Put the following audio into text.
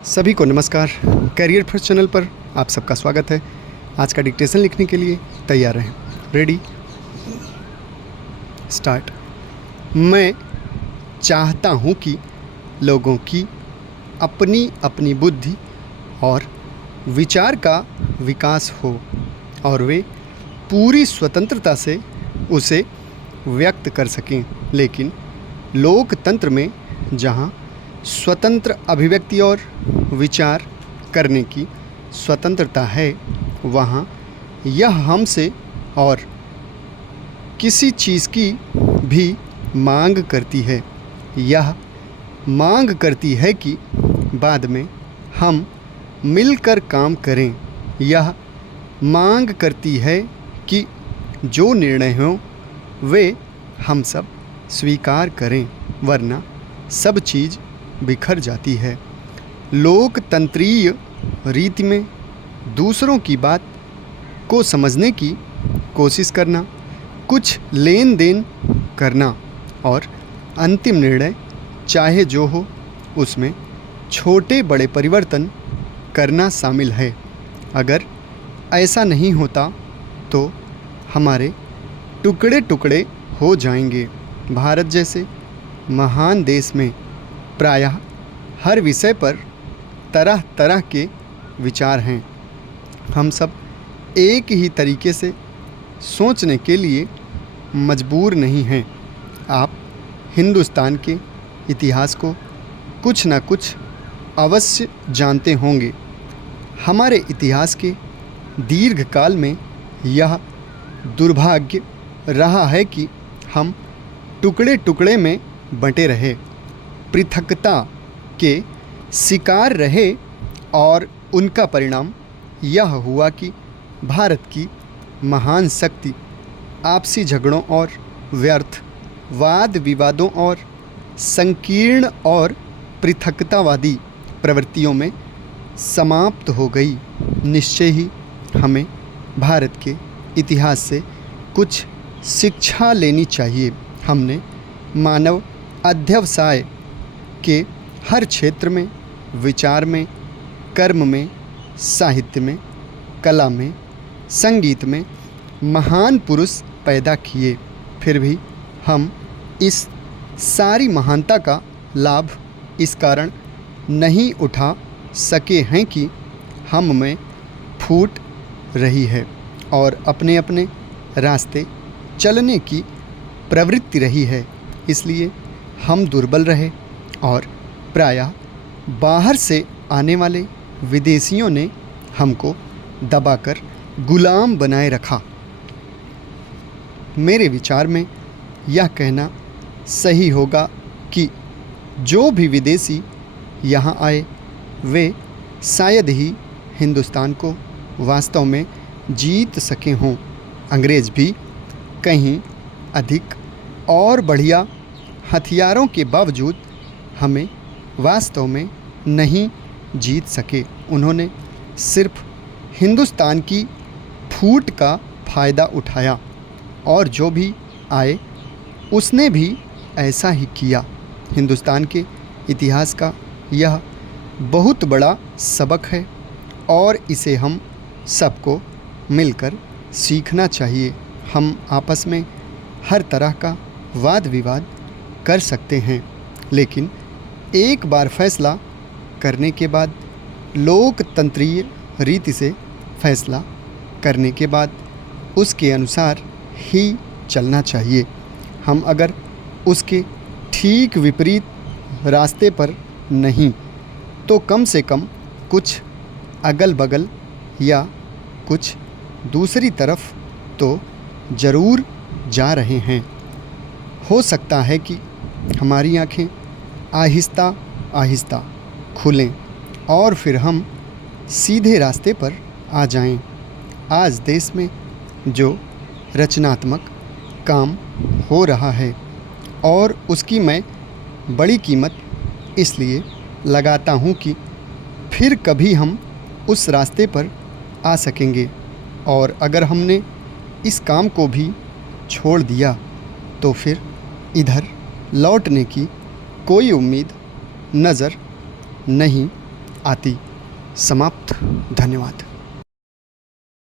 सभी को नमस्कार। करियर फर्स्ट चैनल पर आप सबका स्वागत है। आज का डिक्टेशन लिखने के लिए तैयार रहें। Ready, start. मैं चाहता हूँ कि लोगों की अपनी अपनी बुद्धि और विचार का विकास हो और वे पूरी स्वतंत्रता से उसे व्यक्त कर सकें। लेकिन लोकतंत्र में जहाँ स्वतंत्र अभिव्यक्ति और विचार करने की स्वतंत्रता है, वहाँ यह हमसे और किसी चीज़ की भी मांग करती है। यह मांग करती है कि बाद में हम मिलकर काम करें। यह मांग करती है कि जो निर्णय हों वे हम सब स्वीकार करें, वरना सब चीज़ बिखर जाती है। लोकतंत्रीय रीति में दूसरों की बात को समझने की कोशिश करना, कुछ लेन देन करना और अंतिम निर्णय चाहे जो हो उसमें छोटे बड़े परिवर्तन करना शामिल है। अगर ऐसा नहीं होता तो हमारे टुकड़े टुकड़े हो जाएंगे। भारत जैसे महान देश में प्रायः हर विषय पर तरह तरह के विचार हैं। हम सब एक ही तरीके से सोचने के लिए मजबूर नहीं हैं। आप हिंदुस्तान के इतिहास को कुछ न कुछ अवश्य जानते होंगे। हमारे इतिहास के दीर्घकाल में यह दुर्भाग्य रहा है कि हम टुकड़े टुकड़े में बंटे रहे, पृथकता के शिकार रहे और उनका परिणाम यह हुआ कि भारत की महान शक्ति आपसी झगड़ों और व्यर्थ वाद विवादों और संकीर्ण और पृथकतावादी प्रवृत्तियों में समाप्त हो गई। निश्चय ही हमें भारत के इतिहास से कुछ शिक्षा लेनी चाहिए। हमने मानव अध्यवसाय के हर क्षेत्र में, विचार में, कर्म में, साहित्य में, कला में, संगीत में महान पुरुष पैदा किए। फिर भी हम इस सारी महानता का लाभ इस कारण नहीं उठा सके हैं कि हम में फूट रही है और अपने अपने रास्ते चलने की प्रवृत्ति रही है। इसलिए हम दुर्बल रहे और प्रायः बाहर से आने वाले विदेशियों ने हमको दबाकर गुलाम बनाए रखा। मेरे विचार में यह कहना सही होगा कि जो भी विदेशी यहाँ आए वे शायद ही हिंदुस्तान को वास्तव में जीत सके हों। अंग्रेज़ भी कहीं अधिक और बढ़िया हथियारों के बावजूद हमें वास्तव में नहीं जीत सके। उन्होंने सिर्फ हिंदुस्तान की फूट का फ़ायदा उठाया और जो भी आए उसने भी ऐसा ही किया। हिंदुस्तान के इतिहास का यह बहुत बड़ा सबक है और इसे हम सबको मिलकर सीखना चाहिए। हम आपस में हर तरह का वाद विवाद कर सकते हैं, लेकिन एक बार फैसला करने के बाद, लोकतंत्रीय रीति से फैसला करने के बाद उसके अनुसार ही चलना चाहिए। हम अगर उसके ठीक विपरीत रास्ते पर नहीं तो कम से कम कुछ अगल बगल या कुछ दूसरी तरफ तो ज़रूर जा रहे हैं। हो सकता है कि हमारी आँखें आहिस्ता आहिस्ता खुलें और फिर हम सीधे रास्ते पर आ जाएं। आज देश में जो रचनात्मक काम हो रहा है और उसकी मैं बड़ी कीमत इसलिए लगाता हूँ कि फिर कभी हम उस रास्ते पर आ सकेंगे, और अगर हमने इस काम को भी छोड़ दिया तो फिर इधर लौटने की कोई उम्मीद नज़र नहीं आती समाप्त। धन्यवाद।